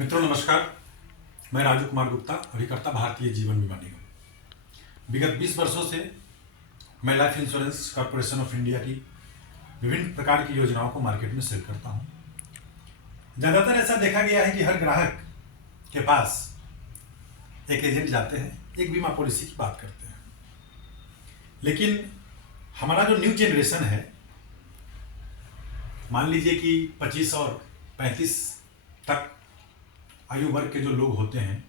मित्रों नमस्कार। मैं राजू कुमार गुप्ता, अभिकर्ता भारतीय जीवन बीमा निगम। विगत 20 वर्षों से मैं life insurance corporation of India की विभिन्न प्रकार की योजनाओं को मार्केट में सेल करता हूं। ज़्यादातर ऐसा देखा गया है कि हर ग्राहक के पास एक एजेंट जाते हैं, एक बीमा पॉलिसी की बात करते हैं, लेकिन हमारा जो न्यू जनरेशन है, मान लीजिए कि 25 और 35 तक आयु वर्ग के जो लोग होते हैं,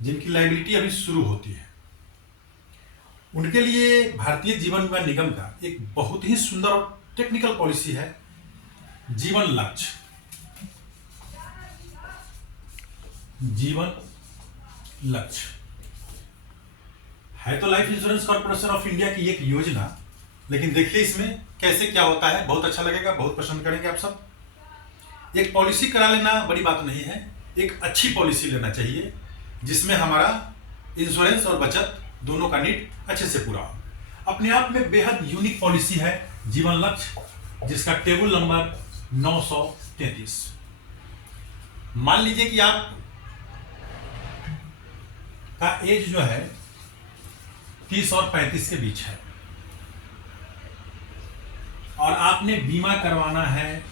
जिनकी लायबिलिटी अभी शुरू होती है, उनके लिए भारतीय जीवन बीमा निगम का एक बहुत ही सुंदर और टेक्निकल पॉलिसी है जीवन लक्ष्य। जीवन लक्ष्य है तो life insurance corporation of India की एक योजना, लेकिन देखिए इसमें कैसे क्या होता है। बहुत अच्छा लगेगा, बहुत पसंद करेंगे आप सब। एक पॉलिसी करा लेना बड़ी बात नहीं है, एक अच्छी पॉलिसी लेना चाहिए जिसमें हमारा इंश्योरेंस और बचत दोनों का नीड अच्छे से पूरा हो। अपने आप में बेहद यूनिक पॉलिसी है जीवन लक्ष्य, जिसका टेबल नंबर 933। मान लीजिए कि आप का एज जो है 30 और 35 के बीच है और आपने बीमा करवाना है,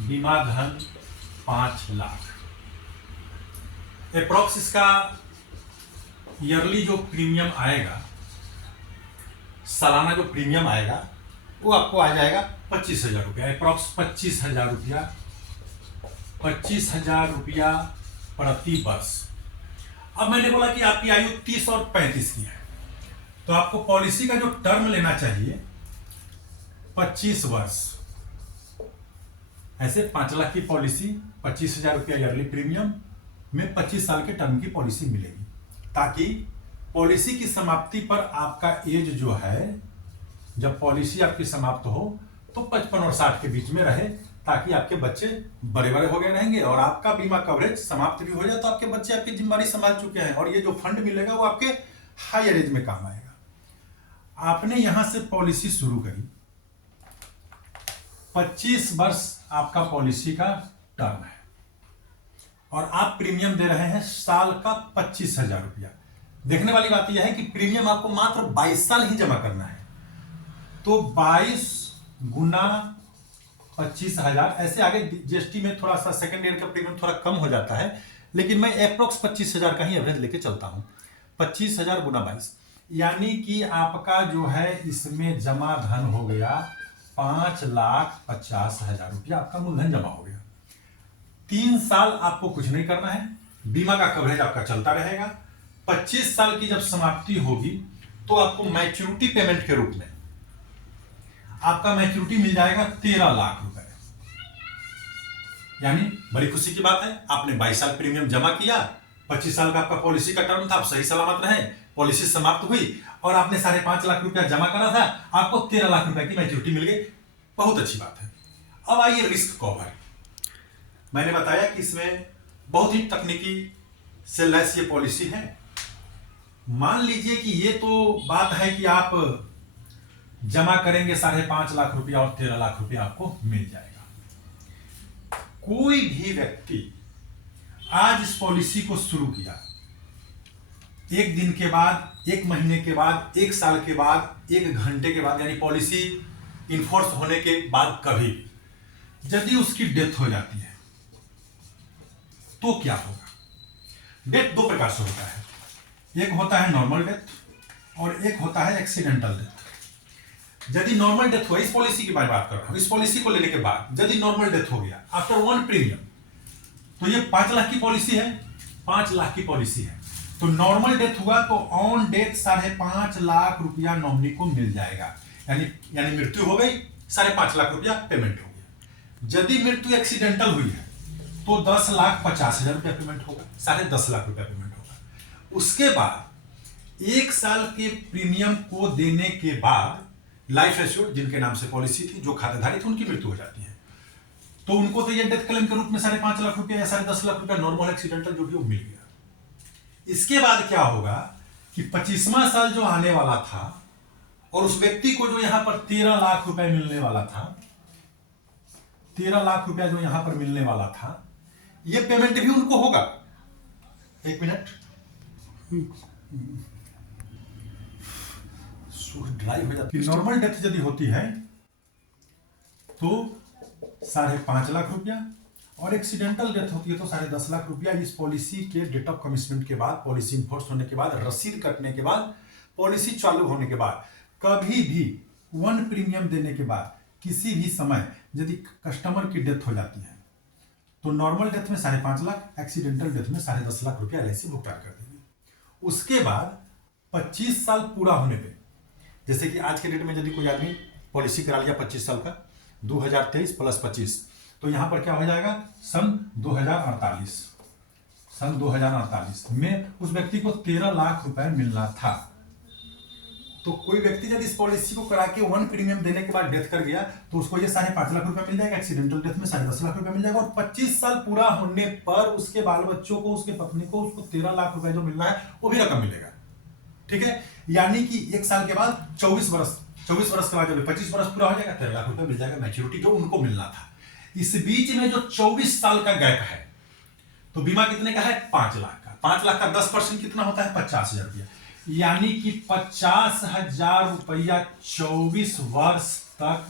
बीमा धन 5 लाख। अप्रॉक्स इसका ईयरली जो प्रीमियम आएगा, सालाना जो प्रीमियम आएगा, वो आपको आ जाएगा 25,000 रुपया। अप्रॉक्स 25,000 रुपया, 25,000 रुपया प्रति वर्ष। अब मैंने बोला कि आपकी आयु 30 और 35 की है, तो आपको पॉलिसी का जो टर्म लेना चाहिए 25 वर्ष। ऐसे 5 लाख की पॉलिसी, 25,000 रुपया ईयरली प्रीमियम में 25 साल के टर्म की पॉलिसी मिलेगी, ताकि पॉलिसी की समाप्ति पर आपका एज जो है, जब पॉलिसी आपकी समाप्त हो तो 55 और 60 के बीच में रहे, ताकि आपके बच्चे बड़े बड़े हो गए रहेंगे और आपका बीमा कवरेज समाप्त भी हो जाए तो आपके बच्चे आपकी जिम्मेदारी संभाल चुके हैं और ये जो फंड मिलेगा वो आपके हायर एज में काम आएगा। आपने यहां से पॉलिसी शुरू करी, 25 वर्ष आपका पॉलिसी का टर्म है और आप प्रीमियम दे रहे हैं साल का 25,000 रुपया। देखने वाली बात यह है कि प्रीमियम आपको मात्र 22 साल ही जमा करना है, तो 22 गुना 25,000। ऐसे आगे जीएसटी में थोड़ा सा सेकंड ईयर का प्रीमियम थोड़ा कम हो जाता है, लेकिन मैं अप्रोक्स 25,000 का ही एवरेज लेके चलता हूं। 25,000 गुना 22, यानी कि आपका जो है इसमें जमा धन हो गया 5,50,000 रुपया। आपका मूलधन जमा हो गया। 3 साल आपको कुछ नहीं करना है, बीमा का कवरेज आपका चलता रहेगा। 25 साल की जब समाप्ति होगी तो आपको मैच्योरिटी पेमेंट के रूप में आपका मैच्योरिटी मिल जाएगा 13 लाख रुपए। यानी बड़ी खुशी की बात है, आपने 22 साल प्रीमियम जमा किया, 25 साल का आपका पॉलिसी का टर्म था, आप सही सलामत रहे, पॉलिसी समाप्त हुई और आपने 5.5 लाख रुपया जमा करा था, आपको 13 लाख रुपए की मैच्योरिटी मिल गई। बहुत अच्छी बात है। अब आइए रिस्क कवर। मैंने बताया कि इसमें बहुत ही तकनीकी से लैस ये पॉलिसी है। मान लीजिए कि ये तो बात है कि आप जमा करेंगे 5.5 लाख रुपया और 13 लाख रुपया आपको मिल जाएगा। कोई भी व्यक्ति आज इस पॉलिसी को शुरू किया, 1 दिन के बाद, 1 महीने के बाद, 1 साल के बाद, 1 घंटे के बाद, यानी पॉलिसी इन्फोर्स होने के बाद कभी यदि उसकी डेथ हो जाती है तो क्या होगा? डेथ 2 प्रकार से होता है, एक होता है नॉर्मल डेथ और एक होता है एक्सीडेंटल डेथ। यदि नॉर्मल डेथ हुआ, इस पॉलिसी की मैं बात कर रहा हूं, इस पॉलिसी को लेने के बाद यदि नॉर्मल डेथ हो गया आफ्टर 1 प्रीमियम, तो ये 5 लाख की पॉलिसी है, 5 लाख की पॉलिसी है, तो नॉर्मल डेथ हुआ तो ऑन डेथ 5.5 लाख रुपया नॉमिनी को मिल जाएगा। यानी मृत्यु हो गई, 5.5 लाख रुपया पेमेंट हो गया। यदि मृत्यु एक्सीडेंटल हुई है तो 10,50,000 रुपया पेमेंट होगा, 10.5 लाख रुपया पेमेंट होगा। उसके बाद 1 साल के प्रीमियम को देने के बाद लाइफ एश्योर्ड जिनके नाम से पॉलिसी थी, जो खातेधारी थे, उनकी मृत्यु हो जाती है, तो उनको तो ये डेथ क्लेम के रूप में 5.5 लाख रुपया या 10.5 लाख रुपया नॉर्मल एक्सीडेंटल जो भी वो मिल गया। इसके बाद क्या होगा कि 25वां साल जो आने वाला था और उस व्यक्ति को जो यहां पर 13 लाख रुपए मिलने वाला था, 13 लाख रुपया जो यहां पर मिलने वाला था, ये पेमेंट भी उनको होगा। एक मिनट, ड्राई हो जाती है। नॉर्मल डेथ यदि होती है तो 5.5 लाख रुपया, और एक्सीडेंटल डेथ होती है तो 10.5 लाख रुपया। इस पॉलिसी के डेट ऑफ कमिटमेंट के बाद, पॉलिसी इन्फोर्स होने के बाद, रसीद कटने के बाद, पॉलिसी चालू होने के बाद, कभी भी 1 प्रीमियम देने के बाद किसी भी समय यदि कस्टमर की डेथ हो जाती है तो नॉर्मल डेथ में 5.5 लाख, एक्सीडेंटल डेथ में 10.5 लाख रुपया LIC भुगतान कर देगी। उसके बाद 25 साल पूरा होने पे, जैसे कि आज के डेट में यदि कोई आदमी पॉलिसी करा लिया 25 साल का, 2023 प्लस 25, तो यहां पर क्या हो जाएगा, सन 2048 में उस व्यक्ति को 13 लाख रुपए मिलना था। तो कोई व्यक्ति यदि इस पॉलिसी को करा के 1 प्रीमियम देने के बाद डेथ कर गया तो उसको ये 5.5 लाख रुपए मिल जाएगा, एक्सीडेंटल डेथ में 10.5 लाख रुपए मिल जाएगा, और 25 साल पूरा होने पर उसके बाल बच्चों को, उसके पत्नी को, उसको 13 लाख रुपए जो मिलना है वो भी रकम मिलेगा। ठीक है, यानी कि 1 साल के बाद 24 वर्ष के बाद जब 25 वर्ष पूरा हो जाएगा 13 लाख रुपए मिल जाएगा मैच्योरिटी जो उनको मिलना था। इस बीच में जो 24 साल का गैप है तो बीमा कितने का है, 5 लाख का। 5 लाख का 10% कितना होता है, 50,000 रुपया, यानी कि 50,000 रुपया 24 वर्ष तक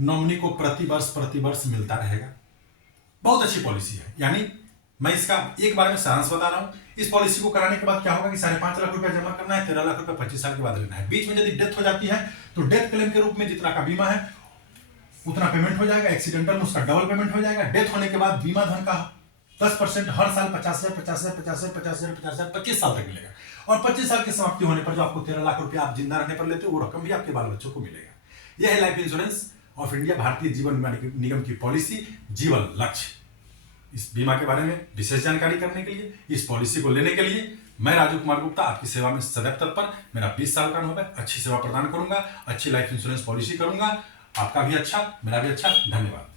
नॉमिनी को प्रति वर्ष मिलता रहेगा। बहुत अच्छी पॉलिसी है। यानी मैं इसका एक बार में सारांश बता रहा हूं। इस पॉलिसी को कराने के बाद क्या होगा कि 5.5 लाख रुपया जमा करना है, 13 लाख रुपया 25 साल के बाद लेना है। बीच में यदि डेथ हो जाती है तो डेथ क्लेम के रूप में जितना का बीमा है उतना पेमेंट हो जाएगा, एक्सीडेंटल में उसका डबल पेमेंट हो जाएगा। डेथ होने के बाद बीमा धन का 10% हर साल 50,000 25 साल तक मिलेगा, और 25 साल की समाप्ति होने पर जो आपको 13 लाख रुपया आप जिंदा रहने पर लेते हो वो रकम भी आपके बाल बच्चों को मिलेगा। यह है life insurance of India, Bharatiya Jeevan बीमा निगम की पॉलिसी जीवन लक्ष्य। इस बीमा के बारे में विशेष जानकारी करने के लिए, इस पॉलिसी को लेने के लिए मैं राजू कुमार गुप्ता आपकी सेवा में सदैव तत्पर। मेरा 20 साल का अनुभव है, अच्छी सेवा प्रदान करूंगा, अच्छी लाइफ इंश्योरेंस पॉलिसी करूंगा, आपका भी अच्छा, मेरा भी अच्छा। धन्यवाद।